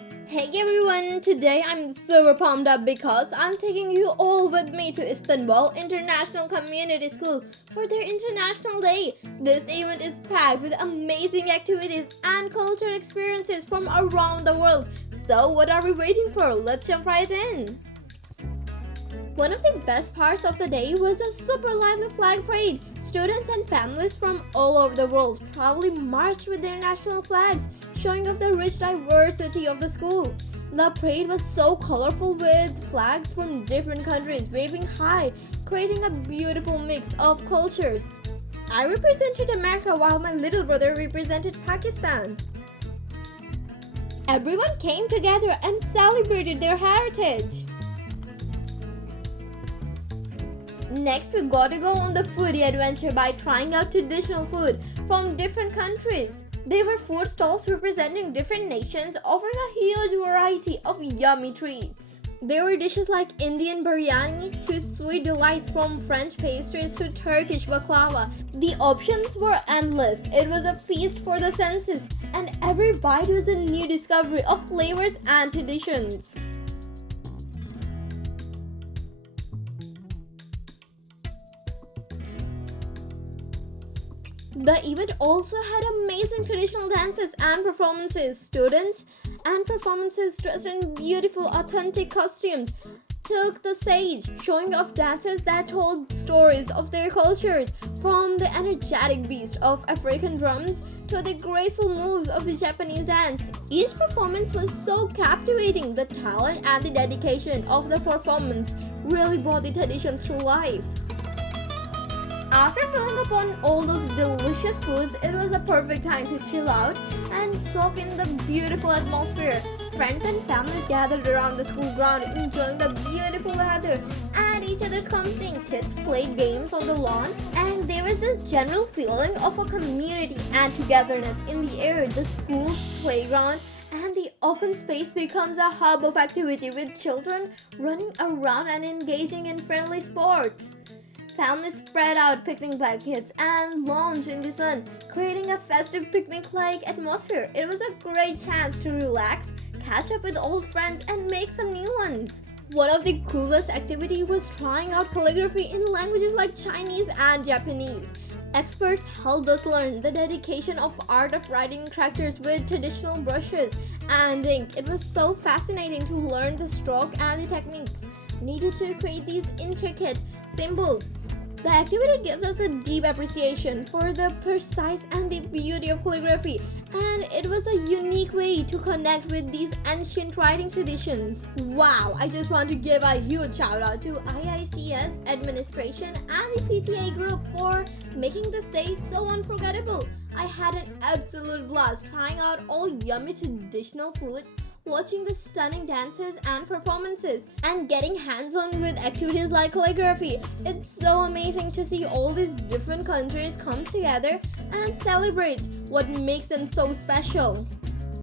Hey everyone, today I'm super pumped up because I'm taking you all with me to Istanbul International Community School for their International Day. This event is packed with amazing activities and cultural experiences from around the world. So what are we waiting for? Let's jump right in. One of the best parts of the day was a super lively flag parade. Students and families from all over the world proudly marched with their national flags, showing off the rich diversity of the school. The parade was so colorful with flags from different countries waving high, creating a beautiful mix of cultures. I represented America while my little brother represented Pakistan. Everyone came together and celebrated their heritage. Next, we got to go on the foodie adventure by trying out traditional food from different countries. There were food stalls representing different nations, offering a huge variety of yummy treats. There were dishes like Indian biryani to sweet delights from French pastries to Turkish baklava. The options were endless. It was a feast for the senses, and every bite was a new discovery of flavors and traditions. The event also had amazing traditional dances and performances. Students and performances dressed in beautiful, authentic costumes took the stage, showing off dances that told stories of their cultures, from the energetic beats of African drums to the graceful moves of the Japanese dance. Each performance was so captivating. The talent and the dedication of the performance really brought the traditions to life. After filling up on all those delicious foods, it was a perfect time to chill out and soak in the beautiful atmosphere. Friends and families gathered around the school ground, enjoying the beautiful weather and each other's company. Kids played games on the lawn, and there was this general feeling of a community and togetherness in the air. The school's playground and the open space becomes a hub of activity, with children running around and engaging in friendly sports. Families spread out picnic blankets and lounge in the sun, creating a festive picnic-like atmosphere. It was a great chance to relax, catch up with old friends, and make some new ones. One of the coolest activities was trying out calligraphy in languages like Chinese and Japanese. Experts helped us learn the dedication of art of writing characters with traditional brushes and ink. It was so fascinating to learn the stroke and the techniques needed to create these intricate symbols. The activity gives us a deep appreciation for the precise and the beauty of calligraphy, and it was a unique way to connect with these ancient writing traditions. Wow, I just want to give a huge shout out to IICS administration and the PTA group for making this day so unforgettable. I had an absolute blast trying out all yummy traditional foods, watching the stunning dances and performances, and getting hands-on with activities like calligraphy. It's so amazing to see all these different countries come together and celebrate what makes them so special.